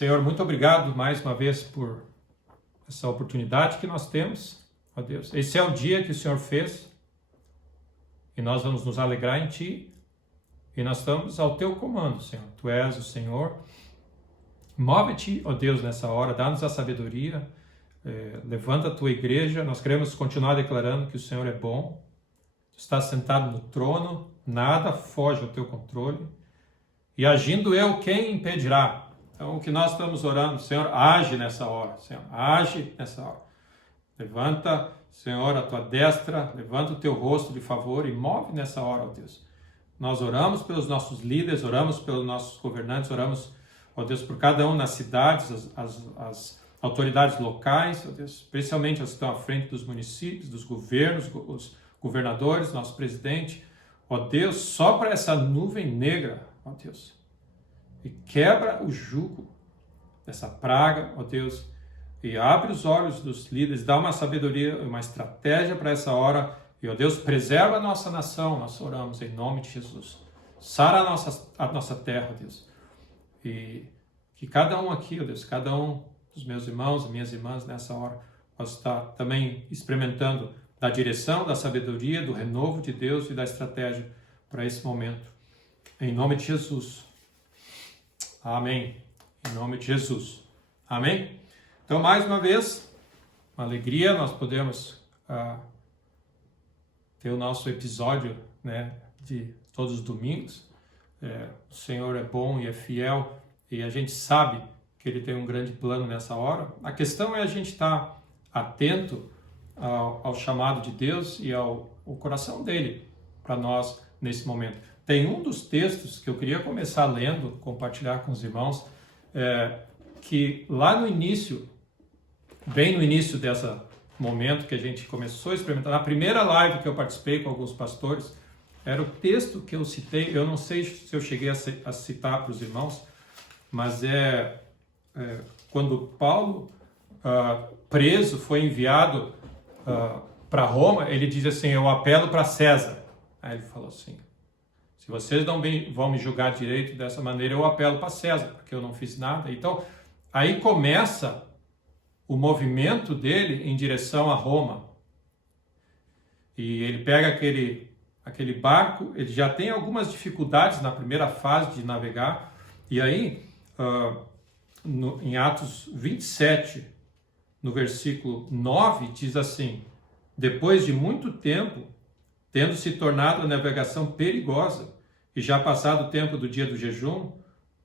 Senhor, muito obrigado mais uma vez por essa oportunidade que nós temos, ó Deus. Esse é o dia que o Senhor fez e nós vamos nos alegrar em Ti e nós estamos ao Teu comando, Senhor. Tu és o Senhor. Move-te, ó Deus, nessa hora, dá-nos a sabedoria, levanta a Tua igreja. Nós queremos continuar declarando que o Senhor é bom, Tu estás sentado no trono, nada foge ao Teu controle e agindo eu, quem impedirá? Então, o que nós estamos orando, Senhor, age nessa hora, Senhor, age nessa hora. Levanta, Senhor, a Tua destra, levanta o Teu rosto de favor e move nessa hora, ó Deus. Nós oramos pelos nossos líderes, oramos pelos nossos governantes, oramos, ó Deus, por cada um nas cidades, as autoridades locais, ó Deus, especialmente as que estão à frente dos municípios, dos governos, os governadores, nosso presidente. Ó Deus, sopra essa nuvem negra, ó Deus, e quebra o jugo dessa praga, ó Deus, e abre os olhos dos líderes, dá uma sabedoria, uma estratégia para essa hora, e, ó Deus, preserva a nossa nação, nós oramos em nome de Jesus. Sara a nossa terra, ó Deus, e que cada um aqui, ó Deus, cada um dos meus irmãos e minhas irmãs nessa hora, possa estar também experimentando da direção, da sabedoria, do renovo de Deus e da estratégia para esse momento. Em nome de Jesus. Amém. Em nome de Jesus. Amém? Então, mais uma vez, uma alegria, nós podemos ter o nosso episódio, né, de todos os domingos. O Senhor é bom e é fiel e a gente sabe que Ele tem um grande plano nessa hora. A questão é a gente estar atento ao chamado de Deus e ao coração dEle para nós nesse momento. Tem um dos textos que eu queria começar lendo, compartilhar com os irmãos, que lá no início, bem no início desse momento que a gente começou a experimentar, na primeira live que eu participei com alguns pastores, era o texto que eu citei, eu não sei se eu cheguei a citar para os irmãos, mas quando Paulo, preso, foi enviado para Roma, ele diz assim, eu apelo para César. Aí ele falou assim, se vocês não vão me julgar direito dessa maneira, eu apelo para César, porque eu não fiz nada. Então, aí começa o movimento dele em direção a Roma. E ele pega aquele barco, ele já tem algumas dificuldades na primeira fase de navegar. E aí, em Atos 27, no versículo 9, diz assim, depois de muito tempo, tendo se tornado a navegação perigosa e já passado o tempo do dia do jejum,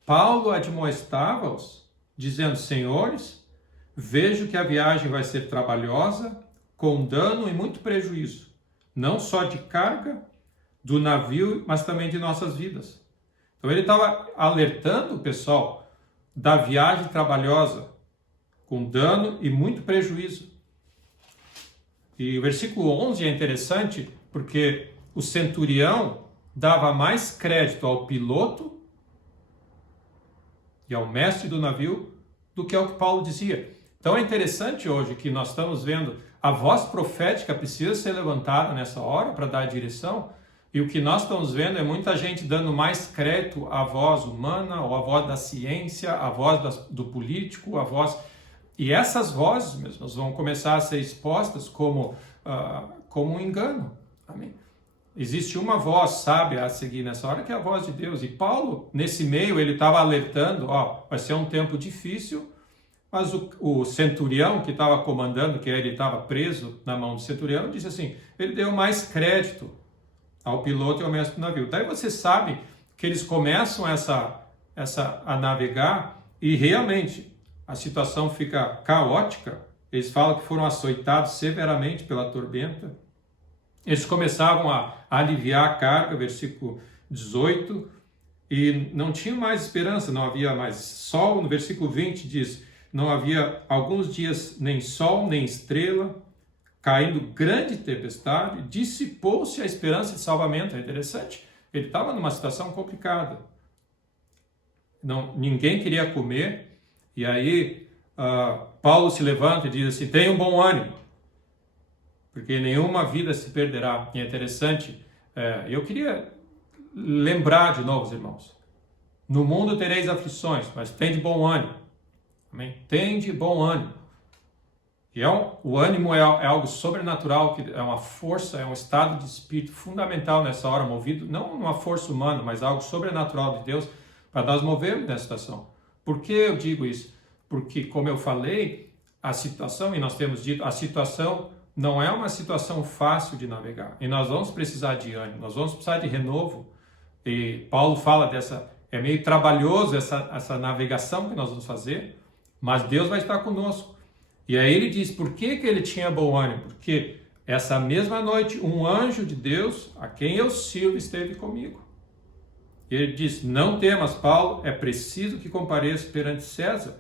Paulo admoestava-os, dizendo, senhores, vejo que a viagem vai ser trabalhosa, com dano e muito prejuízo, não só de carga do navio, mas também de nossas vidas. Então ele estava alertando o pessoal da viagem trabalhosa, com dano e muito prejuízo. E o versículo 11 é interessante, porque o centurião dava mais crédito ao piloto e ao mestre do navio do que ao que Paulo dizia. Então é interessante hoje que nós estamos vendo a voz profética precisa ser levantada nessa hora para dar a direção, e o que nós estamos vendo é muita gente dando mais crédito à voz humana, ou à voz da ciência, à voz do político, à voz... E essas vozes mesmo vão começar a ser expostas como um engano. Amém? Existe uma voz sábia a seguir nessa hora, que é a voz de Deus. E Paulo, nesse meio, ele estava alertando, vai ser um tempo difícil, mas o centurião que estava comandando, que ele estava preso na mão do centurião, disse assim, ele deu mais crédito ao piloto e ao mestre do navio. Daí você sabe que eles começam a navegar e realmente a situação fica caótica. Eles falam que foram açoitados severamente pela tormenta. Eles começavam a aliviar a carga, versículo 18, e não tinham mais esperança, não havia mais sol. No versículo 20 diz, não havia alguns dias nem sol, nem estrela, caindo grande tempestade, dissipou-se a esperança de salvamento. É interessante, ele estava numa situação complicada. Ninguém queria comer, e aí Paulo se levanta e diz assim, tenha um bom ânimo, porque nenhuma vida se perderá. E é interessante, eu queria lembrar de novo, irmãos, no mundo tereis aflições, mas tem de bom ânimo, Amém? Tende bom ânimo. E o ânimo é algo sobrenatural, que é uma força, é um estado de espírito fundamental nessa hora, movido, não uma força humana, mas algo sobrenatural de Deus, para nós movermos nessa situação. Por que eu digo isso? Porque, como eu falei, a situação, e nós temos dito, a situação não é uma situação fácil de navegar. E nós vamos precisar de ânimo, nós vamos precisar de renovo. E Paulo fala é meio trabalhoso essa navegação que nós vamos fazer, mas Deus vai estar conosco. E aí ele diz, por que ele tinha bom ânimo? Porque essa mesma noite, um anjo de Deus, a quem eu sirvo, esteve comigo. E ele diz, não temas, Paulo, é preciso que compareça perante César.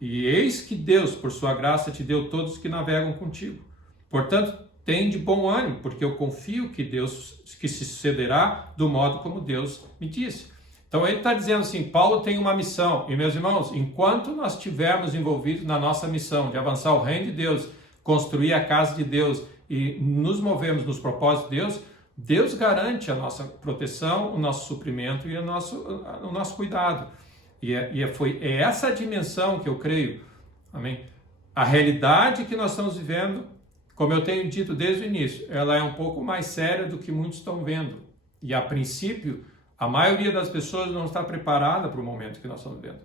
E eis que Deus, por sua graça, te deu todos que navegam contigo. Portanto, tem de bom ânimo, porque eu confio que que se sucederá do modo como Deus me disse. Então ele está dizendo assim, Paulo tem uma missão, e meus irmãos, enquanto nós estivermos envolvidos na nossa missão de avançar o reino de Deus, construir a casa de Deus e nos movermos nos propósitos de Deus, Deus garante a nossa proteção, o nosso suprimento e o nosso cuidado. Foi essa dimensão que eu creio, amém? A realidade que nós estamos vivendo, como eu tenho dito desde o início, ela é um pouco mais séria do que muitos estão vendo. E a princípio, a maioria das pessoas não está preparada para o momento que nós estamos vivendo.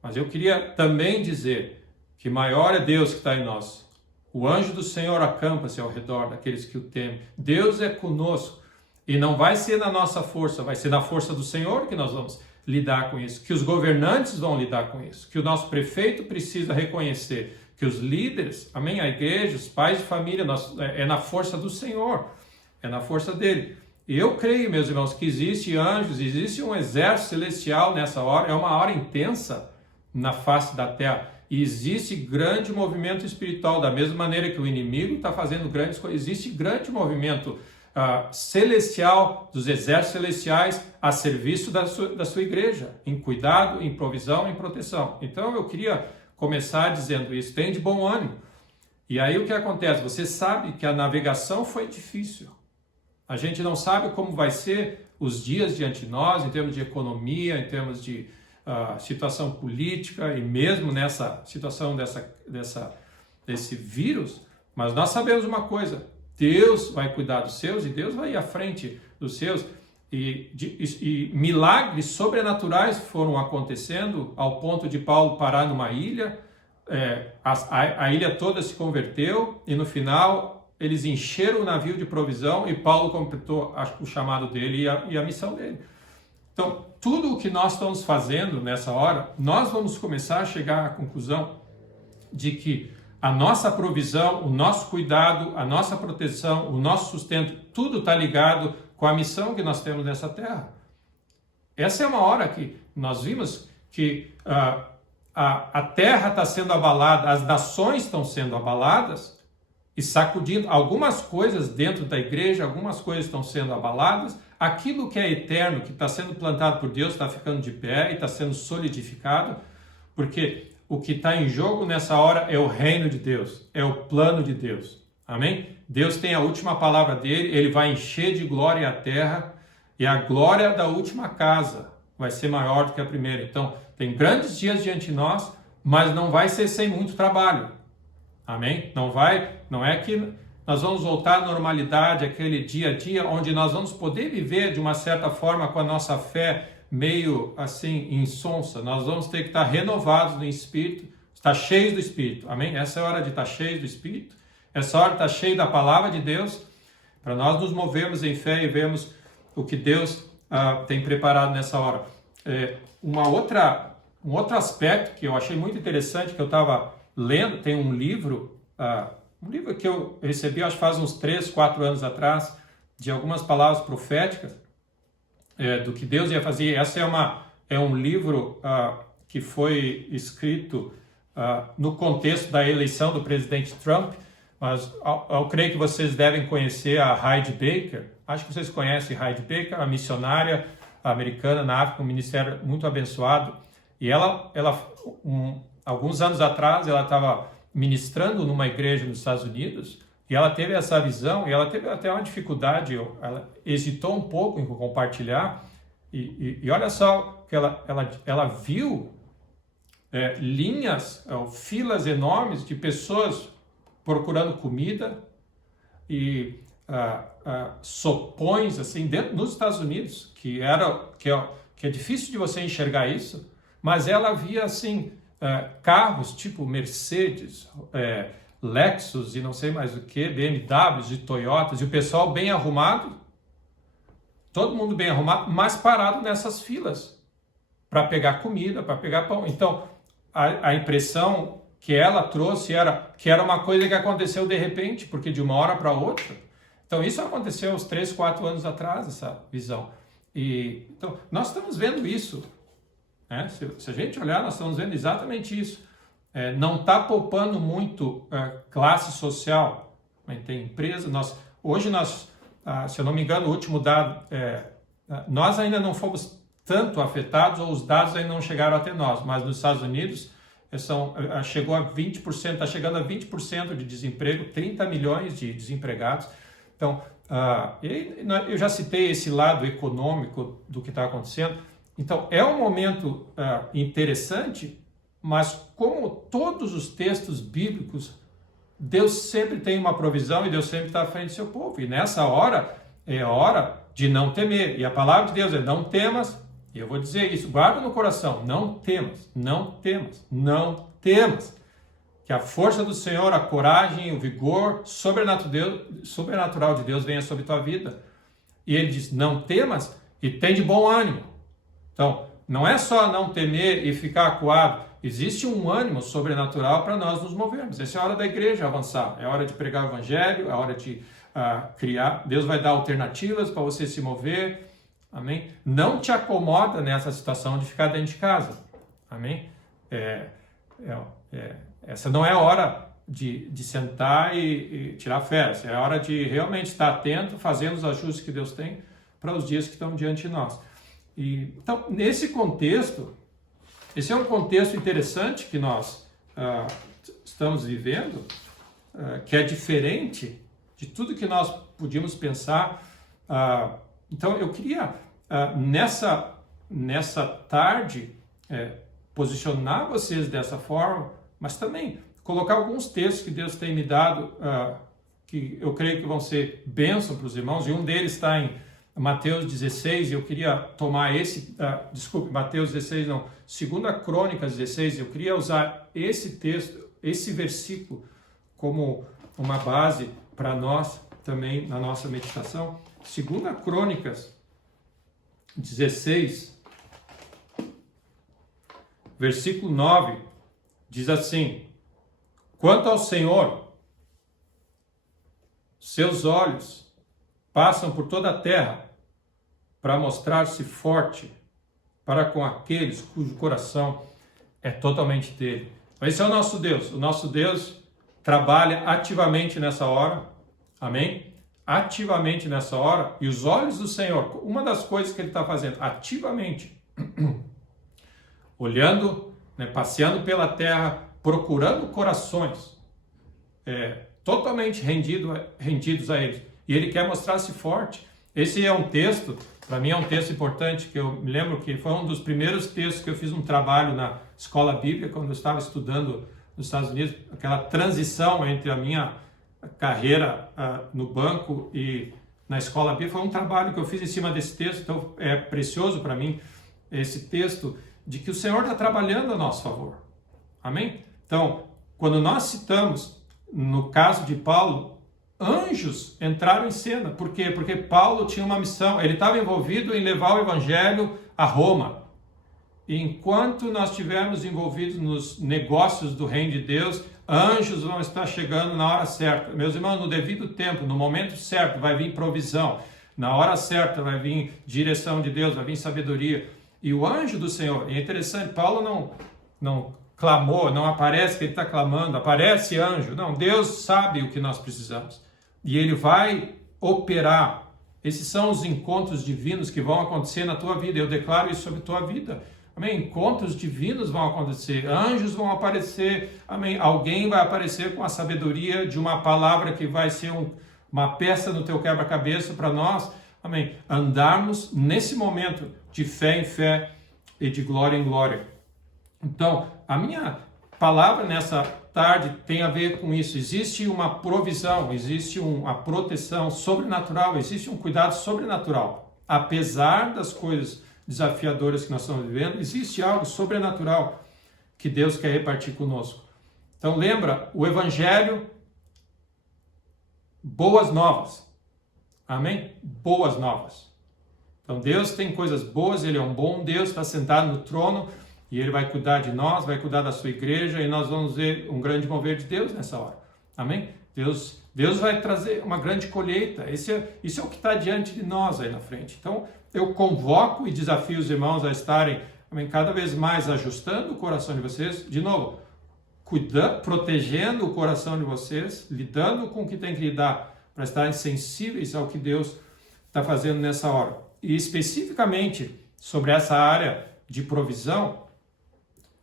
Mas eu queria também dizer que maior é Deus que está em nós. O anjo do Senhor acampa-se ao redor daqueles que o temem. Deus é conosco. E não vai ser na nossa força, vai ser na força do Senhor que nós vamos lidar com isso. Que os governantes vão lidar com isso. Que o nosso prefeito precisa reconhecer. Que os líderes, amém, a igreja, os pais de família, é na força do Senhor. É na força dele. E eu creio, meus irmãos, que existe anjos, existe um exército celestial nessa hora, é uma hora intensa na face da terra. E existe grande movimento espiritual, da mesma maneira que o inimigo está fazendo grandes coisas. Existe grande movimento celestial, dos exércitos celestiais, a serviço da sua igreja, em cuidado, em provisão, em proteção. Então eu queria começar dizendo isso, tem de bom ânimo. E aí o que acontece? Você sabe que a navegação foi difícil. A gente não sabe como vai ser os dias diante de nós, em termos de economia, em termos de situação política e mesmo nessa situação desse vírus, mas nós sabemos uma coisa, Deus vai cuidar dos seus e Deus vai ir à frente dos seus e milagres sobrenaturais foram acontecendo ao ponto de Paulo parar numa ilha, a ilha toda se converteu e no final eles encheram o navio de provisão e Paulo completou o chamado dele e a missão dele. Então, tudo o que nós estamos fazendo nessa hora, nós vamos começar a chegar à conclusão de que a nossa provisão, o nosso cuidado, a nossa proteção, o nosso sustento, tudo está ligado com a missão que nós temos nessa terra. Essa é uma hora que nós vimos que a terra está sendo abalada, as nações estão sendo abaladas e sacudindo algumas coisas dentro da igreja, algumas coisas estão sendo abaladas, aquilo que é eterno, que está sendo plantado por Deus, está ficando de pé e está sendo solidificado, porque o que está em jogo nessa hora é o reino de Deus, é o plano de Deus, amém? Deus tem a última palavra dele, ele vai encher de glória a terra e a glória da última casa vai ser maior do que a primeira. Então, tem grandes dias diante de nós, mas não vai ser sem muito trabalho, amém? Não é que nós vamos voltar à normalidade, aquele dia a dia, onde nós vamos poder viver de uma certa forma com a nossa fé meio assim insonsa. Nós vamos ter que estar renovados no Espírito, estar cheios do Espírito, amém? Essa é a hora de estar cheios do Espírito, essa hora de estar cheio da Palavra de Deus, para nós nos movermos em fé e vermos o que Deus tem preparado nessa hora. Um outro aspecto que eu achei muito interessante, que eu estava lendo, tem um livro que eu recebi, acho que faz uns 3, 4 anos atrás, de algumas palavras proféticas, do que Deus ia fazer. Essa é um livro que foi escrito no contexto da eleição do presidente Trump, mas eu creio que vocês devem conhecer a Heidi Baker. Acho que vocês conhecem a Heidi Baker, a missionária americana na África, um ministério muito abençoado. E alguns anos atrás, ela estava ministrando numa igreja nos Estados Unidos, e ela teve essa visão, e ela teve até uma dificuldade, ela hesitou um pouco em compartilhar, e olha só que ela viu linhas, filas enormes de pessoas procurando comida e sopões assim nos Estados Unidos, que é difícil de você enxergar isso, mas ela via assim carros tipo Mercedes, Lexus e não sei mais o que, BMWs e Toyotas, e o pessoal bem arrumado, todo mundo bem arrumado, mas parado nessas filas para pegar comida, para pegar pão. Então, a impressão que ela trouxe era que era uma coisa que aconteceu de repente, porque de uma hora para outra. Então, isso aconteceu uns 3, 4 anos atrás, essa visão. Então, nós estamos vendo isso. Né? Se a gente olhar, nós estamos vendo exatamente isso. Não está poupando muito classe social. Tem empresa. Hoje, se eu não me engano, o último dado, nós ainda não fomos tanto afetados, ou os dados ainda não chegaram até nós, mas nos Estados Unidos chegou a 20%, está chegando a 20% de desemprego, 30 milhões de desempregados. Então, eu já citei esse lado econômico do que está acontecendo. Então, é um momento interessante, mas como todos os textos bíblicos, Deus sempre tem uma provisão e Deus sempre está à frente do seu povo. E nessa hora, é a hora de não temer. E a palavra de Deus é: não temas. E eu vou dizer isso, guarda no coração: não temas, não temas, não temas. Que a força do Senhor, a coragem, o vigor sobrenatural de Deus venha sobre tua vida. E ele diz: não temas e tem de bom ânimo. Então, não é só não temer e ficar acuado. Existe um ânimo sobrenatural para nós nos movermos. Essa é a hora da igreja avançar. É a hora de pregar o evangelho, é a hora de criar. Deus vai dar alternativas para você se mover. Amém? Não te acomoda nessa situação de ficar dentro de casa. Amém? Essa não é a hora de sentar e tirar férias. É a hora de realmente estar atento, fazendo os ajustes que Deus tem para os dias que estão diante de nós. Então, nesse contexto, esse é um contexto interessante que nós estamos vivendo, que é diferente de tudo que nós podíamos pensar. Então, eu queria, nessa tarde, posicionar vocês dessa forma, mas também colocar alguns textos que Deus tem me dado, que eu creio que vão ser bênção para os irmãos, e um deles está em Mateus 16, e eu queria tomar Mateus 16 não, 2 Crônicas 16, eu queria usar esse texto, esse versículo, como uma base para nós também, na nossa meditação. 2 Crônicas 16, versículo 9, diz assim: quanto ao Senhor, seus olhos passam por toda a terra para mostrar-se forte para com aqueles cujo coração é totalmente dele. Esse é o nosso Deus. O nosso Deus trabalha ativamente nessa hora. Amém? Ativamente nessa hora. E os olhos do Senhor, uma das coisas que ele está fazendo ativamente, olhando, passeando pela terra, procurando corações totalmente rendidos a ele. E ele quer mostrar-se forte. Esse é um texto, para mim é um texto importante, que eu me lembro que foi um dos primeiros textos que eu fiz um trabalho na escola bíblica, quando eu estava estudando nos Estados Unidos, aquela transição entre a minha carreira no banco e na escola bíblica, foi um trabalho que eu fiz em cima desse texto. Então é precioso para mim esse texto de que o Senhor está trabalhando a nosso favor. Amém? Então, quando nós citamos, no caso de Paulo, anjos entraram em cena. Por quê? Porque Paulo tinha uma missão, ele estava envolvido em levar o evangelho a Roma. E enquanto nós estivermos envolvidos nos negócios do reino de Deus, anjos vão estar chegando na hora certa. Meus irmãos, no devido tempo, no momento certo, vai vir provisão. Na hora certa vai vir direção de Deus, vai vir sabedoria. E o anjo do Senhor, é interessante, Paulo não clamou, não aparece que ele está clamando, aparece anjo. Não, Deus sabe o que nós precisamos. E ele vai operar. Esses são os encontros divinos que vão acontecer na tua vida. Eu declaro isso sobre a tua vida. Amém? Encontros divinos vão acontecer. Anjos vão aparecer. Amém? Alguém vai aparecer com a sabedoria de uma palavra que vai ser uma peça no teu quebra-cabeça para nós. Amém? Andarmos nesse momento de fé em fé e de glória em glória. Então, a minha palavra nessa tarde tem a ver com isso. Existe uma provisão, existe uma proteção sobrenatural, existe um cuidado sobrenatural. Apesar das coisas desafiadoras que nós estamos vivendo, existe algo sobrenatural que Deus quer repartir conosco. Então lembra, o Evangelho, boas novas. Amém? Boas novas. Então Deus tem coisas boas, Ele é um bom Deus, está sentado no trono e Ele vai cuidar de nós, vai cuidar da sua igreja e nós vamos ver um grande mover de Deus nessa hora. Amém? Deus vai trazer uma grande colheita. Isso é o que está diante de nós aí na frente. Então eu convoco e desafio os irmãos a estarem, amém, cada vez mais ajustando o coração de vocês. De novo, cuidando, protegendo o coração de vocês, lidando com o que tem que lidar para estarem sensíveis ao que Deus está fazendo nessa hora. E especificamente sobre essa área de provisão,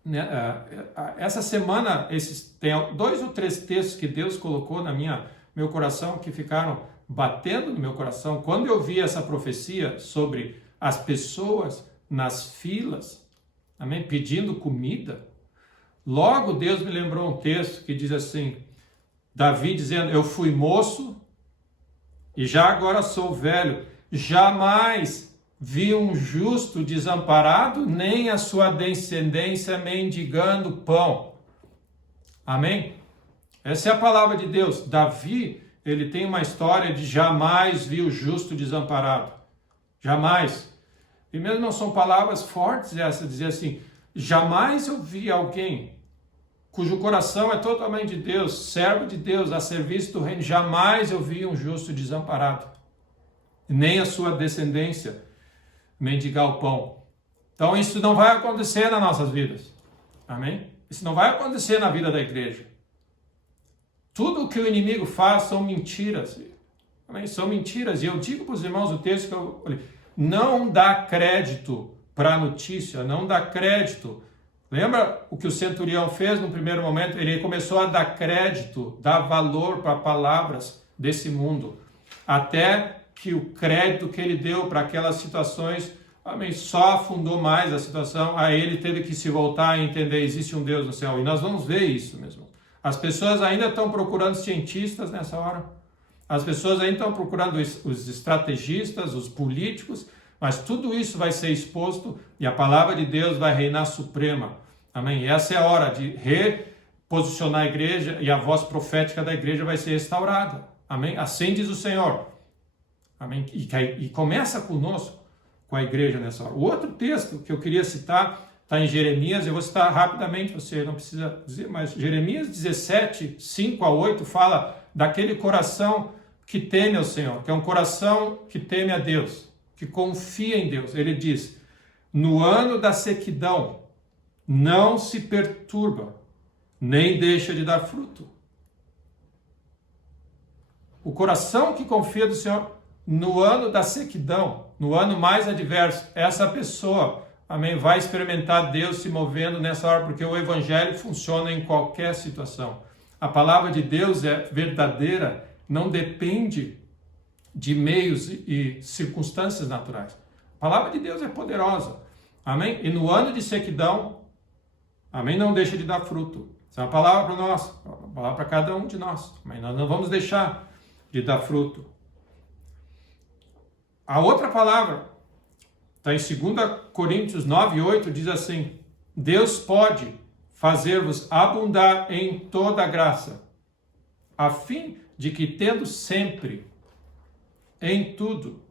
né, essa semana tem 2 ou 3 textos que Deus colocou na meu coração que ficaram batendo no meu coração. Quando eu vi essa profecia sobre as pessoas nas filas, amém, pedindo comida, logo Deus me lembrou um texto que diz assim, Davi dizendo, eu fui moço e já agora sou velho, jamais vi um justo desamparado, nem a sua descendência mendigando pão. Amém? Essa é a palavra de Deus. Davi, ele tem uma história de jamais vi o justo desamparado. Jamais. E mesmo não são palavras fortes essas, dizer assim, jamais eu vi alguém cujo coração é totalmente de Deus, servo de Deus, a serviço do reino, jamais eu vi um justo desamparado, nem a sua descendência mendigar o pão. Então isso não vai acontecer nas nossas vidas. Amém? Isso não vai acontecer na vida da igreja. Tudo o que o inimigo faz são mentiras. Amém? São mentiras. E eu digo para os irmãos o texto que eu falei, não dá crédito para a notícia, não dá crédito. Lembra o que o centurião fez no primeiro momento? Ele começou a dar crédito, dar valor para palavras desse mundo. Até que o crédito que ele deu para aquelas situações, amém, só afundou mais a situação. Aí ele teve que se voltar e entender, existe um Deus no céu. E nós vamos ver isso mesmo. As pessoas ainda estão procurando cientistas nessa hora. As pessoas ainda estão procurando os estrategistas, os políticos, mas tudo isso vai ser exposto e a palavra de Deus vai reinar suprema. Amém? E essa é a hora de reposicionar a igreja e a voz profética da igreja vai ser restaurada. Amém? Assim diz o Senhor. Amém? E começa conosco, com a igreja nessa hora. O outro texto que eu queria citar está em Jeremias, eu vou citar rapidamente, você não precisa dizer, mas Jeremias 17, 5 a 8 fala daquele coração que teme ao Senhor, que é um coração que teme a Deus, que confia em Deus. Ele diz, no ano da sequidão, não se perturba, nem deixa de dar fruto. O coração que confia do Senhor, no ano da sequidão, no ano mais adverso, essa pessoa, amém, vai experimentar Deus se movendo nessa hora, porque o Evangelho funciona em qualquer situação. A palavra de Deus é verdadeira, não depende de meios e circunstâncias naturais. A palavra de Deus é poderosa, amém? E no ano de sequidão, amém, não deixa de dar fruto. Essa é uma palavra para nós, uma palavra para cada um de nós, amém? Nós não vamos deixar de dar fruto. A outra palavra está em 2 Coríntios 9, 8, diz assim, Deus pode fazer-vos abundar em toda graça, a fim de que, tendo sempre, em tudo,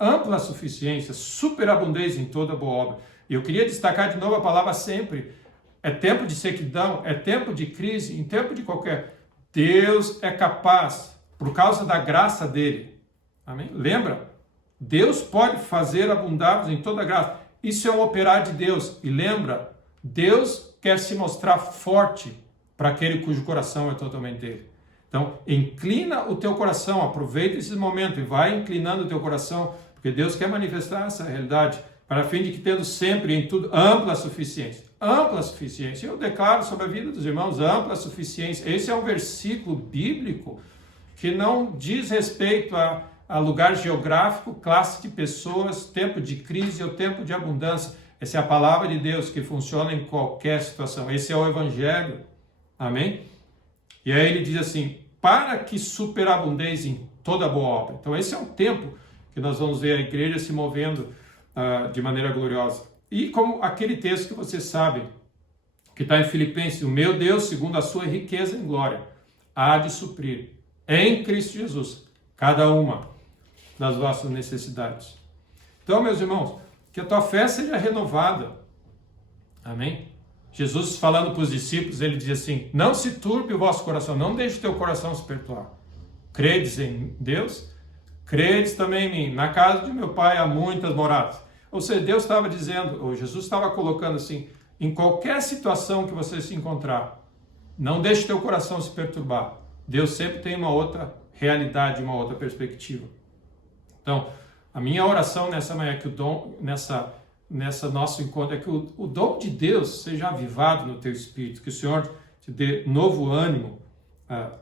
ampla suficiência, superabundez em toda boa obra. E eu queria destacar de novo a palavra sempre. É tempo de sequidão, é tempo de crise, em tempo de qualquer. Deus é capaz, por causa da graça dele. Amém? Lembra? Deus pode fazer abundar em toda graça. Isso é um operar de Deus. E lembra, Deus quer se mostrar forte para aquele cujo coração é totalmente dele. Então, inclina o teu coração, aproveita esse momento e vai inclinando o teu coração, porque Deus quer manifestar essa realidade, para fim de que tendo sempre em tudo ampla suficiência. Ampla suficiência. Eu declaro sobre a vida dos irmãos ampla suficiência. Esse é um versículo bíblico que não diz respeito a lugar geográfico, classe de pessoas, tempo de crise ou tempo de abundância. Essa é a palavra de Deus que funciona em qualquer situação. Esse é o Evangelho. Amém? E aí ele diz assim, para que superabundeis em toda boa obra. Então esse é um tempo que nós vamos ver a igreja se movendo de maneira gloriosa. E como aquele texto que você sabe, que está em Filipenses, o meu Deus, segundo a sua riqueza em glória, há de suprir em Cristo Jesus cada uma das vossas necessidades. Então, meus irmãos, que a tua fé seja renovada. Amém? Jesus falando para os discípulos, ele diz assim, não se turbe o vosso coração, não deixe o teu coração se perturbar. Credes em Deus, credes também em mim. Na casa de meu pai há muitas moradas. Ou seja, Deus estava dizendo, ou Jesus estava colocando assim, em qualquer situação que você se encontrar, não deixe teu coração se perturbar. Deus sempre tem uma outra realidade, uma outra perspectiva. Então, a minha oração nessa manhã, que o dom, nessa nosso encontro, é que o dom de Deus seja avivado no teu espírito, que o Senhor te dê novo ânimo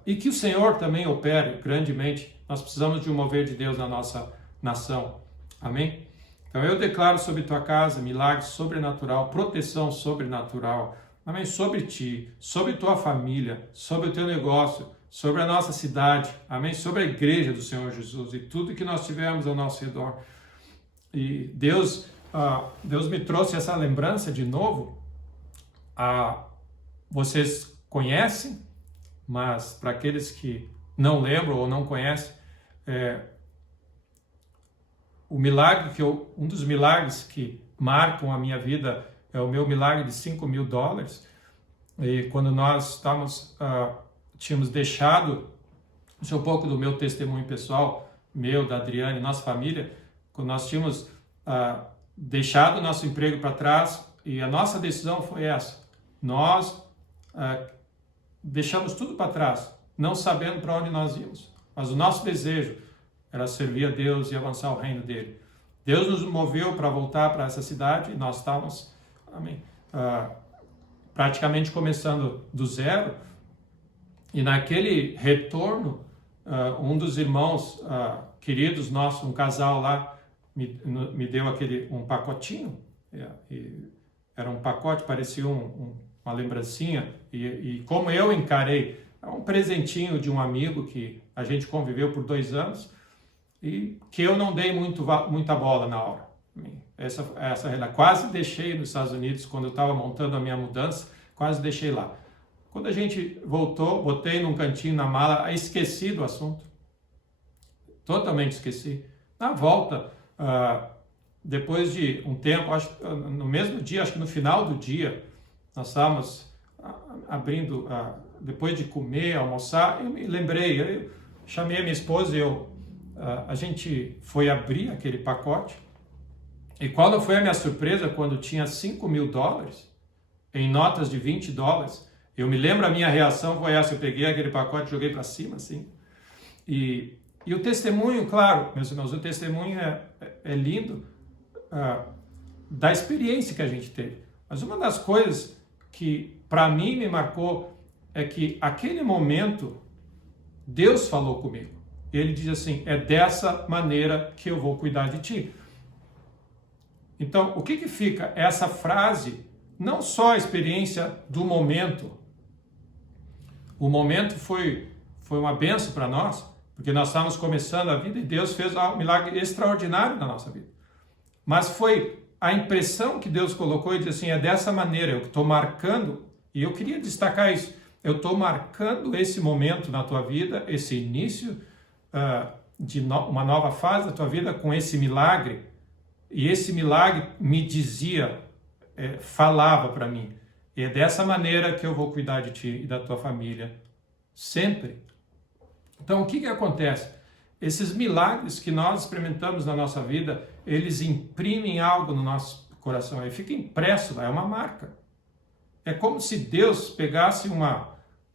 e que o Senhor também opere grandemente. Nós precisamos de um mover de Deus na nossa nação. Amém? Então eu declaro sobre tua casa milagre sobrenatural, proteção sobrenatural, amém? Sobre ti, sobre tua família, sobre o teu negócio, sobre a nossa cidade, amém? Sobre a igreja do Senhor Jesus e tudo que nós tivermos ao nosso redor. E Deus me trouxe essa lembrança de novo. Vocês conhecem, mas para aqueles que não lembram ou não conhecem, um dos milagres que marcam a minha vida é o meu milagre de $5.000. E quando nós tínhamos deixado, isso é um pouco do meu testemunho pessoal, meu, da Adriane, nossa família, quando nós tínhamos deixado o nosso emprego para trás, e a nossa decisão foi essa. Nós deixamos tudo para trás, não sabendo para onde nós íamos. Mas o nosso desejo era servir a Deus e avançar o reino dele. Deus nos moveu para voltar para essa cidade e nós estávamos, amém, praticamente começando do zero. E naquele retorno, um dos irmãos queridos nossos, um casal lá, me deu um pacotinho. Era um pacote, parecia uma lembrancinha. E como eu encarei, um presentinho de um amigo que a gente conviveu por 2 anos, e que eu não dei muita bola na hora. Quase deixei nos Estados Unidos, quando eu estava montando a minha mudança, quase deixei lá. Quando a gente voltou, botei num cantinho na mala, esqueci do assunto. Totalmente esqueci. Na volta, depois de um tempo, no mesmo dia, acho que no final do dia, nós estávamos abrindo, depois de comer, almoçar, eu me lembrei, eu chamei a minha esposa e a gente foi abrir aquele pacote, e qual foi a minha surpresa quando tinha $5.000 em notas de $20? Eu me lembro, a minha reação foi essa, eu peguei aquele pacote e joguei para cima, assim. E o testemunho, claro, meus irmãos, o testemunho é lindo da experiência que a gente teve. Mas uma das coisas que para mim me marcou é que aquele momento Deus falou comigo. Ele diz assim, é dessa maneira que eu vou cuidar de ti. Então, o que fica essa frase? Não só a experiência do momento. O momento foi uma bênção para nós, porque nós estávamos começando a vida e Deus fez um milagre extraordinário na nossa vida. Mas foi a impressão que Deus colocou e disse assim, é dessa maneira, eu estou marcando, e eu queria destacar isso, eu estou marcando esse momento na tua vida, esse início de uma nova fase da tua vida com esse milagre, e esse milagre me dizia, falava para mim, e é dessa maneira que eu vou cuidar de ti e da tua família, sempre. Então o que acontece? Esses milagres que nós experimentamos na nossa vida, eles imprimem algo no nosso coração, e fica impresso lá, é uma marca. É como se Deus pegasse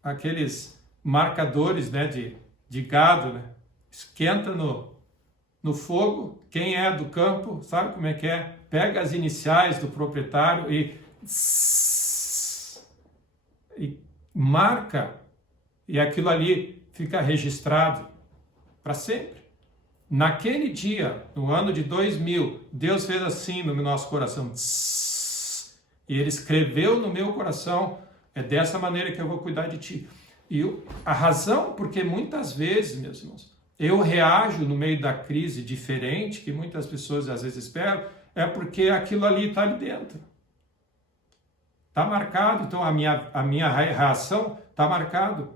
aqueles marcadores, né, de gado, né? Esquenta no fogo, quem é do campo, sabe como é que é? Pega as iniciais do proprietário e marca, e aquilo ali fica registrado para sempre. Naquele dia, no ano de 2000, Deus fez assim no nosso coração. E ele escreveu no meu coração, é dessa maneira que eu vou cuidar de ti. E a razão, porque muitas vezes, meus irmãos, eu reajo no meio da crise diferente, que muitas pessoas às vezes esperam, é porque aquilo ali está ali dentro. Está marcado, então a minha reação está marcado.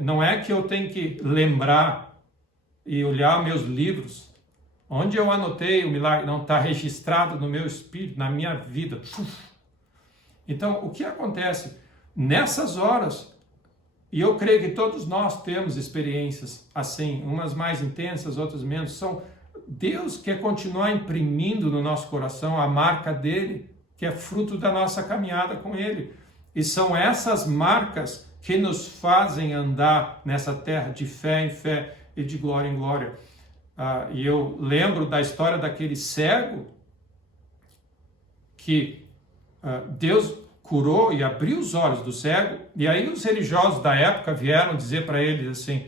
Não é que eu tenho que lembrar e olhar meus livros, onde eu anotei o milagre, não está registrado no meu espírito, na minha vida. Então, o que acontece nessas horas, e eu creio que todos nós temos experiências assim, umas mais intensas, outras menos, são Deus quer continuar imprimindo no nosso coração a marca dele, que é fruto da nossa caminhada com ele. E são essas marcas que nos fazem andar nessa terra de fé em fé e de glória em glória. E eu lembro da história daquele cego que Deus curou e abriu os olhos do cego, e aí os religiosos da época vieram dizer para ele assim,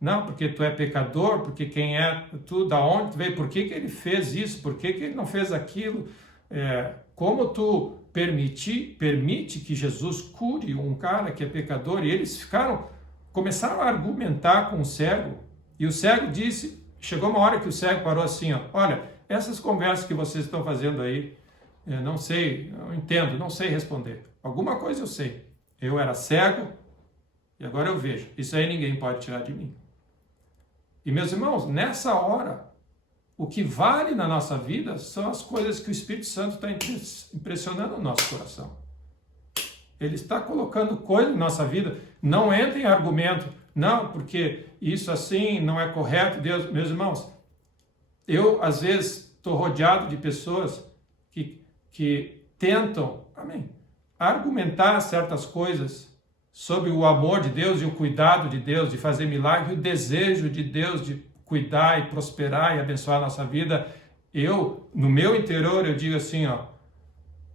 não, porque tu é pecador, porque quem é tu, da onde tu veio, por que ele fez isso, por que ele não fez aquilo, como tu permite que Jesus cure um cara que é pecador, e eles começaram a argumentar com o cego, e o cego disse, chegou uma hora que o cego parou assim, olha, essas conversas que vocês estão fazendo aí, não sei, não entendo, não sei responder. Alguma coisa eu sei. Eu era cego e agora eu vejo. Isso aí ninguém pode tirar de mim. E meus irmãos, nessa hora, o que vale na nossa vida são as coisas que o Espírito Santo está impressionando no nosso coração. Ele está colocando coisas na nossa vida. Não entra em argumento. Não, porque isso assim não é correto. Deus, meus irmãos, eu às vezes estou rodeado de pessoas que tentam, argumentar certas coisas sobre o amor de Deus e o cuidado de Deus, de fazer milagre, e o desejo de Deus de cuidar e prosperar e abençoar a nossa vida. No meu interior, eu digo assim,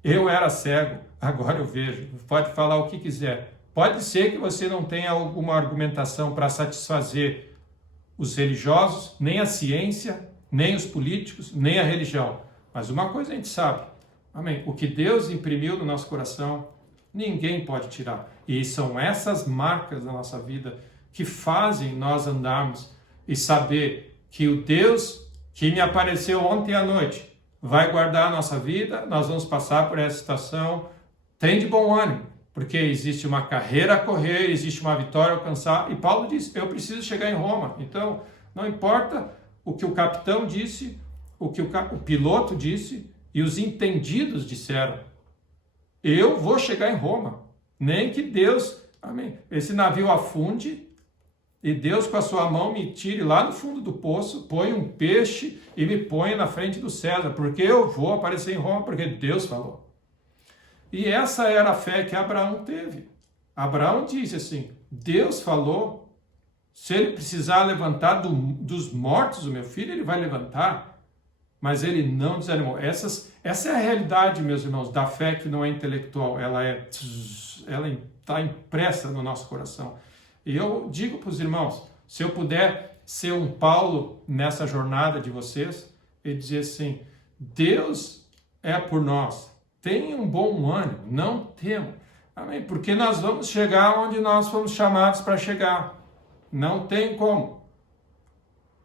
eu era cego, agora eu vejo. Pode falar o que quiser. Pode ser que você não tenha alguma argumentação para satisfazer os religiosos, nem a ciência, nem os políticos, nem a religião. Mas uma coisa a gente sabe, amém? O que Deus imprimiu no nosso coração, ninguém pode tirar. E são essas marcas da nossa vida que fazem nós andarmos e saber que o Deus que me apareceu ontem à noite vai guardar a nossa vida, nós vamos passar por essa situação. Tem de bom ânimo, porque existe uma carreira a correr, existe uma vitória a alcançar. E Paulo disse, eu preciso chegar em Roma. Então, não importa o que o capitão disse, o que o piloto disse, e os entendidos disseram, eu vou chegar em Roma, nem que Deus, esse navio afunde e Deus com a sua mão me tire lá no fundo do poço, põe um peixe e me põe na frente do César, porque eu vou aparecer em Roma, porque Deus falou. E essa era a fé que Abraão teve. Abraão disse assim, Deus falou, se ele precisar levantar dos mortos o meu filho, ele vai levantar. Mas ele não desanimou. Essa é a realidade, meus irmãos, da fé que não é intelectual. Ela está impressa no nosso coração. E eu digo para os irmãos, se eu puder ser um Paulo nessa jornada de vocês, e dizer assim, Deus é por nós. Tenha um bom ânimo, não temo. Amém? Porque nós vamos chegar onde nós fomos chamados para chegar. Não tem como.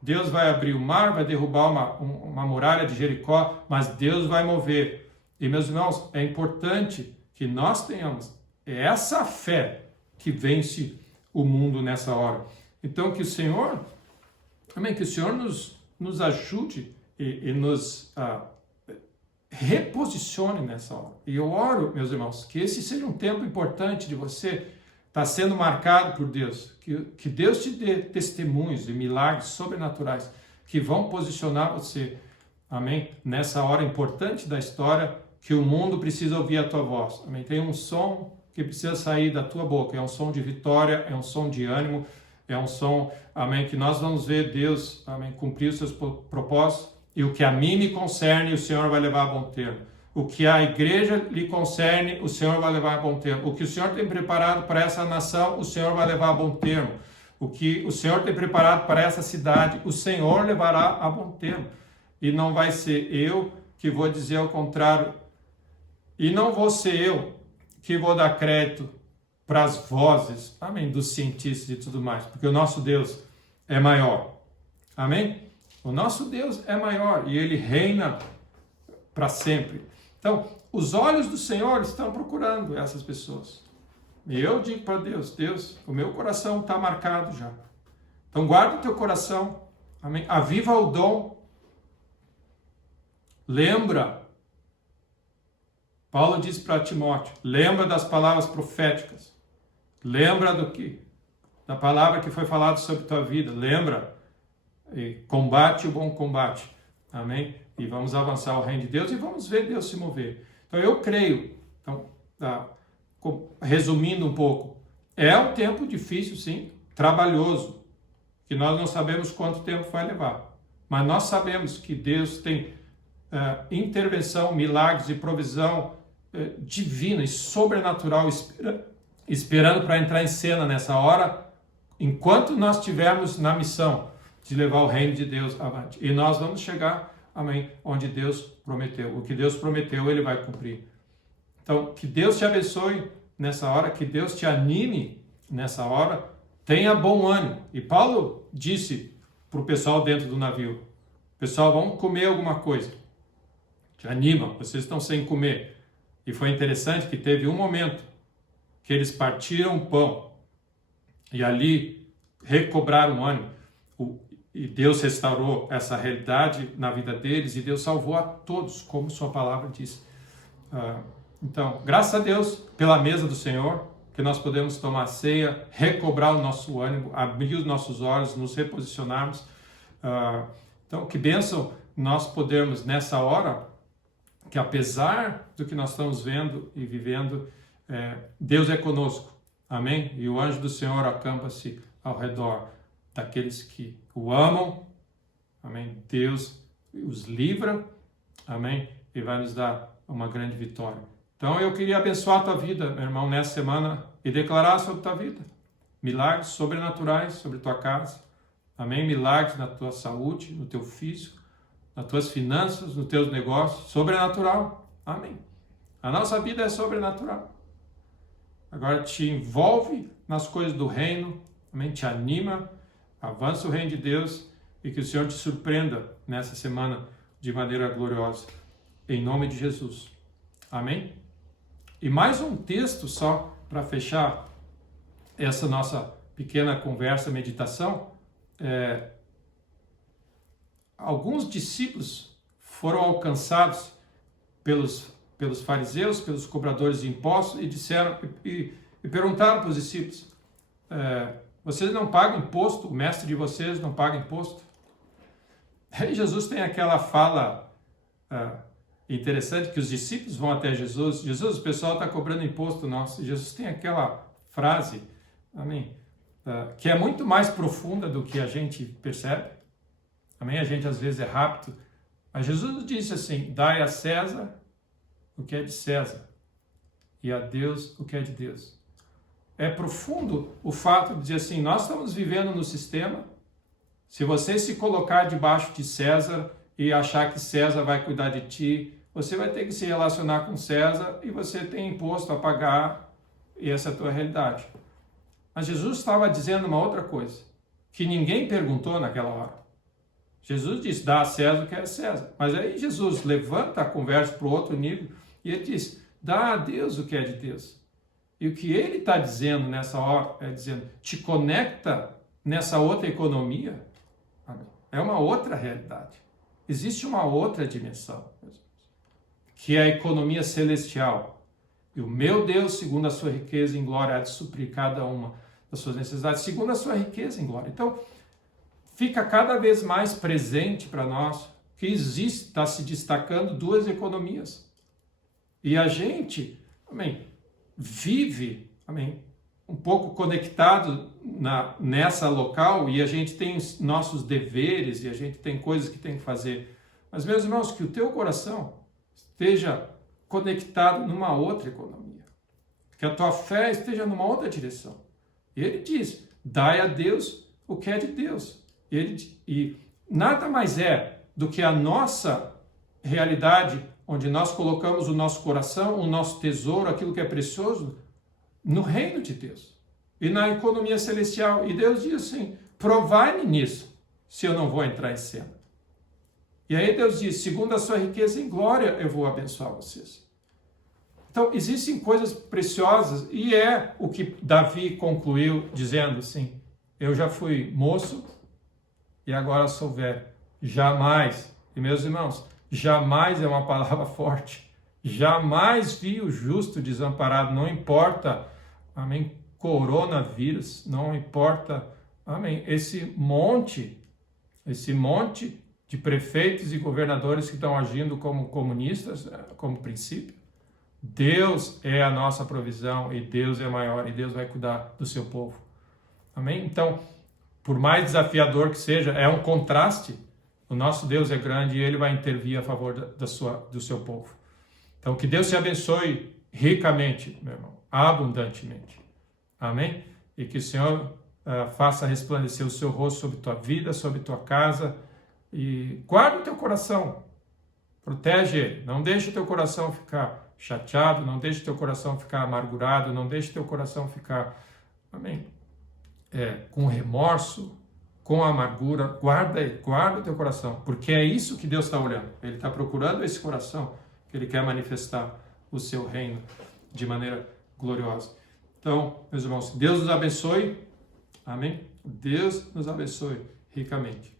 Deus vai abrir o mar, vai derrubar uma muralha de Jericó, mas Deus vai mover. E, meus irmãos, é importante que nós tenhamos essa fé que vence o mundo nessa hora. Então, que o Senhor, que o Senhor nos ajude e nos reposicione nessa hora. E eu oro, meus irmãos, que esse seja um tempo importante de você estar sendo marcado por Deus, que Deus te dê testemunhos e milagres sobrenaturais que vão posicionar você, amém? Nessa hora importante da história, que o mundo precisa ouvir a tua voz, amém? Tem um som que precisa sair da tua boca, é um som de vitória, é um som de ânimo, é um som, amém? Que nós vamos ver Deus, amém? Cumprir os seus propósitos, e o que a mim me concerne, o Senhor vai levar a bom termo. O que a igreja lhe concerne, o Senhor vai levar a bom termo. O que o Senhor tem preparado para essa nação, o Senhor vai levar a bom termo. O que o Senhor tem preparado para essa cidade, o Senhor levará a bom termo. E não vai ser eu que vou dizer ao contrário. E não vou ser eu que vou dar crédito para as vozes, amém, dos cientistas e tudo mais, porque o nosso Deus é maior, amém? O nosso Deus é maior e Ele reina para sempre. Então, os olhos do Senhor estão procurando essas pessoas. E eu digo para Deus, Deus, o meu coração está marcado já. Então, guarda o teu coração, amém? Aviva o dom. Lembra, Paulo diz para Timóteo, lembra das palavras proféticas. Lembra da palavra que foi falada sobre tua vida. Lembra, e combate o bom combate. Amém? E vamos avançar ao reino de Deus e vamos ver Deus se mover. Então eu creio, resumindo um pouco, é um tempo difícil, sim, trabalhoso, que nós não sabemos quanto tempo vai levar. Mas nós sabemos que Deus tem intervenção, milagres e provisão divina e sobrenatural esperando para entrar em cena nessa hora, enquanto nós estivermos na missão de levar o reino de Deus avante. E nós vamos chegar, amém, onde Deus prometeu. O que Deus prometeu, Ele vai cumprir. Então, que Deus te abençoe nessa hora, que Deus te anime nessa hora, tenha bom ânimo. E Paulo disse para o pessoal dentro do navio, pessoal, vamos comer alguma coisa. Te anima, vocês estão sem comer. E foi interessante que teve um momento que eles partiram o pão e ali recobraram o ânimo. E Deus restaurou essa realidade na vida deles e Deus salvou a todos, como sua palavra diz. Então, graças a Deus pela mesa do Senhor, que nós podemos tomar ceia, recobrar o nosso ânimo, abrir os nossos olhos, nos reposicionarmos. Então, que bênção nós podermos nessa hora, que apesar do que nós estamos vendo e vivendo, Deus é conosco, amém? E o anjo do Senhor acampa-se ao redor daqueles que o amam, amém? Deus os livra, amém? E vai nos dar uma grande vitória. Então eu queria abençoar a tua vida, meu irmão, nessa semana e declarar sobre a tua vida milagres sobrenaturais sobre tua casa, amém? Milagres na tua saúde, no teu físico, nas tuas finanças, nos teus negócios, sobrenatural, amém? A nossa vida é sobrenatural. Agora te envolve nas coisas do reino, amém? Te anima, avança o reino de Deus e que o Senhor te surpreenda nessa semana de maneira gloriosa, em nome de Jesus, amém? E mais um texto só para fechar essa nossa pequena conversa, meditação. Alguns discípulos foram alcançados pelos fariseus, pelos cobradores de impostos, e disseram e perguntaram para os discípulos: vocês não pagam imposto? O mestre de vocês não paga imposto? Aí Jesus tem aquela fala interessante, que os discípulos vão até Jesus: Jesus, o pessoal está cobrando imposto nosso. Jesus tem aquela frase, amém, que é muito mais profunda do que a gente percebe, amém? A gente às vezes é rápido, mas Jesus disse assim: dai a César o que é de César e a Deus o que é de Deus. É profundo o fato de dizer assim: nós estamos vivendo no sistema. Se você se colocar debaixo de César e achar que César vai cuidar de ti, você vai ter que se relacionar com César e você tem imposto a pagar, e essa é a tua realidade. Mas Jesus estava dizendo uma outra coisa, que ninguém perguntou naquela hora. Jesus disse: dá a César o que é de César. Mas aí Jesus levanta a conversa para o outro nível e ele diz: dá a Deus o que é de Deus. E o que ele está dizendo nessa hora é dizendo: te conecta nessa outra economia. É uma outra realidade. Existe uma outra dimensão, que é a economia celestial. E o meu Deus, segundo a sua riqueza em glória, há de suprir cada uma das suas necessidades, segundo a sua riqueza em glória. Então, fica cada vez mais presente para nós que existe, está se destacando duas economias. E a gente, amém, vive, amém, um pouco conectado nessa local, e a gente tem os nossos deveres e a gente tem coisas que tem que fazer. Mas, meus irmãos, que o teu coração esteja conectado numa outra economia, que a tua fé esteja numa outra direção. E ele diz: dai a Deus o que é de Deus. E nada mais é do que a nossa realidade onde nós colocamos o nosso coração, o nosso tesouro, aquilo que é precioso, no reino de Deus e na economia celestial. E Deus diz assim, provai-me nisso, se eu não vou entrar em cena. E aí Deus diz, segundo a sua riqueza em glória, eu vou abençoar vocês. Então, existem coisas preciosas, e é o que Davi concluiu dizendo assim, eu já fui moço e agora sou velho. Jamais, e meus irmãos, jamais é uma palavra forte, jamais vi o justo desamparado, não importa, amém, coronavírus, não importa, amém, esse monte de prefeitos e governadores que estão agindo como comunistas, como princípio. Deus é a nossa provisão e Deus é maior e Deus vai cuidar do seu povo. Amém? Então, por mais desafiador que seja, é um contraste. O nosso Deus é grande e Ele vai intervir a favor do seu povo. Então, que Deus te abençoe ricamente, meu irmão, abundantemente. Amém? E que o Senhor faça resplandecer o seu rosto sobre tua vida, sobre tua casa, e guarda o teu coração, protege ele, não deixe o teu coração ficar chateado, não deixe o teu coração ficar amargurado, não deixe o teu coração ficar, amém, com remorso, com amargura. Guarda o teu coração, porque é isso que Deus está olhando, Ele está procurando esse coração, que Ele quer manifestar o seu reino de maneira gloriosa. Então, meus irmãos, Deus nos abençoe, amém? Deus nos abençoe ricamente.